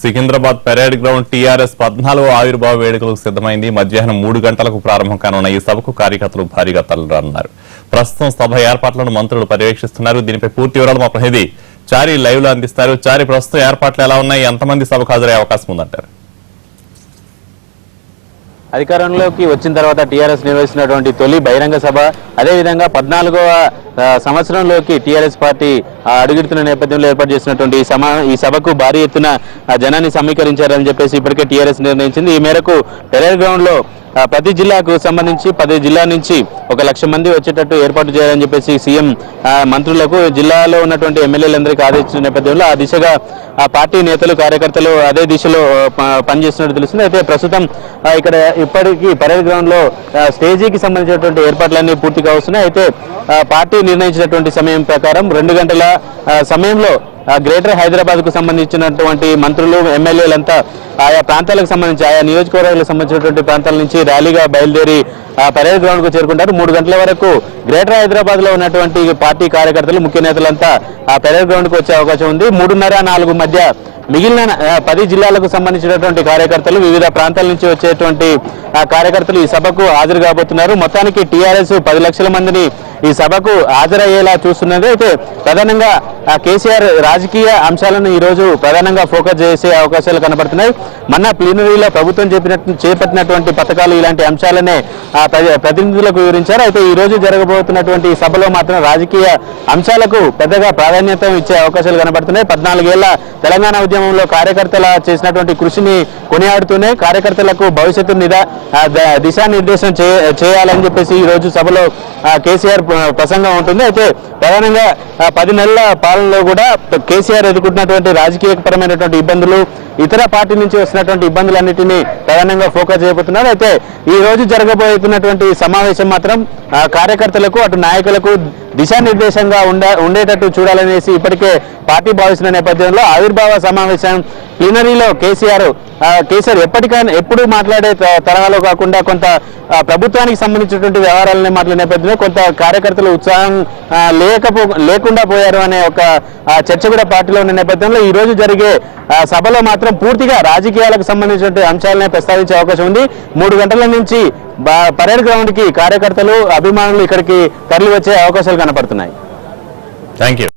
Secunderabad parade ground TRS 14వ ఆవిర్భావ వేడుకలకు సిద్ధమైంది. మధ్యాహ్నం 3 గంటలకు ప్రారంభం కానున్న ఈ సభకు కార్యకర్తలు భారీగా తరలిరానున్నారు. ప్రస్తుతం సభ ఏర్పాట్లను మంత్రులు పర్యవేక్షిస్తున్నారు. దీనిపై పూర్తి వివరాలు మా ప్రతినిధి చారి లైవ్ లో అందిస్తారు. చారి, ప్రస్తుతం ఏర్పాట్లు ఎలా ఉన్నాయి? ఎంతమంది సభకు హాజరయ్యే అవకాశం ఉందంటారు? అధికారంలోకి వచ్చిన తర్వాత టీఆర్ఎస్ నిర్వహిస్తున్నటువంటి తొలి బహిరంగ సభ, అదేవిధంగా 14వ సంవత్సరంలోకి టీఆర్ఎస్ పార్టీ అడుగుతున్న నేపథ్యంలో ఏర్పాటు చేసినటువంటి ఈ సభకు భారీ ఎత్తున జనాన్ని సమీకరించారని చెప్పేసి ఇప్పటికే టీఆర్ఎస్ నిర్ణయించింది. ఈ మేరకు పెరేడ్ గ్రౌండ్ లో ప్రతి జిల్లాకు సంబంధించి 10 జిల్లా నుంచి 1,00,000 మంది వచ్చేటట్టు ఏర్పాటు చేయాలని చెప్పేసి సీఎం మంత్రులకు జిల్లాలో ఉన్నటువంటి ఎమ్మెల్యేలందరికీ ఆదేశించిన నేపథ్యంలో ఆ దిశగా ఆ పార్టీ నేతలు కార్యకర్తలు అదే దిశలో పనిచేస్తున్నట్టు తెలుస్తుంది. అయితే ప్రస్తుతం ఇక్కడ ఇప్పటికీ పరేడ్ గ్రౌండ్ లో స్టేజీకి సంబంధించినటువంటి ఏర్పాట్లన్నీ పూర్తిగా వస్తున్నాయి. అయితే పార్టీ నిర్ణయించినటువంటి సమయం ప్రకారం 2 గంటల సమయంలో గ్రేటర్ హైదరాబాద్ కు సంబంధించినటువంటి మంత్రులు ఎమ్మెల్యేలంతా ఆయా ప్రాంతాలకు సంబంధించి ఆయా నియోజకవర్గాలకు సంబంధించినటువంటి ప్రాంతాల నుంచి ర్యాలీగా బయలుదేరి పరేడ్ గ్రౌండ్ కు చేరుకుంటారు. 3 గంటల వరకు గ్రేటర్ హైదరాబాద్ లో ఉన్నటువంటి పార్టీ కార్యకర్తలు ముఖ్య నేతలంతా ఆ పరేడ్ గ్రౌండ్ కు వచ్చే అవకాశం ఉంది. 3:30-4 మధ్య మిగిలిన 10 జిల్లాలకు సంబంధించినటువంటి కార్యకర్తలు వివిధ ప్రాంతాల నుంచి వచ్చేటువంటి కార్యకర్తలు ఈ సభకు హాజరు కాబోతున్నారు. మొత్తానికి టీఆర్ఎస్ 10 లక్షల మందిని ఈ సభకు హాజరయ్యేలా చూస్తున్నది. అయితే ప్రధానంగా కేసీఆర్ రాజకీయ అంశాలను ఈ రోజు ప్రధానంగా ఫోకస్ చేసే అవకాశాలు కనబడుతున్నాయి. మొన్న ప్లీనరీలో ప్రభుత్వం చేపట్టినటువంటి పథకాలు ఇలాంటి అంశాలనే ప్రతినిధులకు వివరించారు. అయితే ఈ రోజు జరగబోతున్నటువంటి సభలో మాత్రం రాజకీయ అంశాలకు పెద్దగా ప్రాధాన్యత ఇచ్చే అవకాశాలు కనబడుతున్నాయి. 14 ఏళ్ల తెలంగాణ ఉద్యమంలో కార్యకర్తల చేసినటువంటి కృషిని కొనియాడుతూనే కార్యకర్తలకు భవిష్యత్తు దిశానిర్దేశం చేయాలని చెప్పేసి ఈ రోజు సభలో కేసీఆర్ ప్రసంగం ఉంటుంది. అయితే ప్రధానంగా 10 నెలల పాలనలో కూడా కేసీఆర్ ఎదుర్కొంటున్నటువంటి రాజకీయపరమైనటువంటి ఇబ్బందులు, ఇతర పార్టీ నుంచి వస్తున్నటువంటి ఇబ్బందులన్నింటినీ ప్రధానంగా ఫోకస్ చేయబోతున్నారు. అయితే ఈ రోజు జరగబోతున్నటువంటి సమావేశం మాత్రం కార్యకర్తలకు అటు నాయకులకు దిశానిర్దేశంగా ఉండేటట్టు చూడాలనేసి ఇప్పటికే పార్టీ భావిస్తున్న నేపథ్యంలో ఆవిర్భావ సమావేశం ప్లీనరీలో కేసీఆర్ ఎప్పుడు మాట్లాడే తరహాలో కాకుండా కొంత ప్రభుత్వానికి సంబంధించినటువంటి వ్యవహారాలనే మాట్లాడే నేపథ్యంలో కొంత కార్యకర్తలు ఉత్సాహం లేకుండా పోయారు అనే ఒక చర్చ కూడా పార్టీలో ఉన్న నేపథ్యంలో ఈ రోజు జరిగే సభలో మాత్రం పూర్తిగా రాజకీయాలకు సంబంధించినటువంటి అంశాలనే ప్రస్తావించే అవకాశం ఉంది. 3 గంటల నుంచి పరేడ్ గ్రౌండ్ కి కార్యకర్తలు అభిమానులు ఇక్కడికి తరలి వచ్చే అవకాశాలు కనపడుతున్నాయి. థాంక్యూ.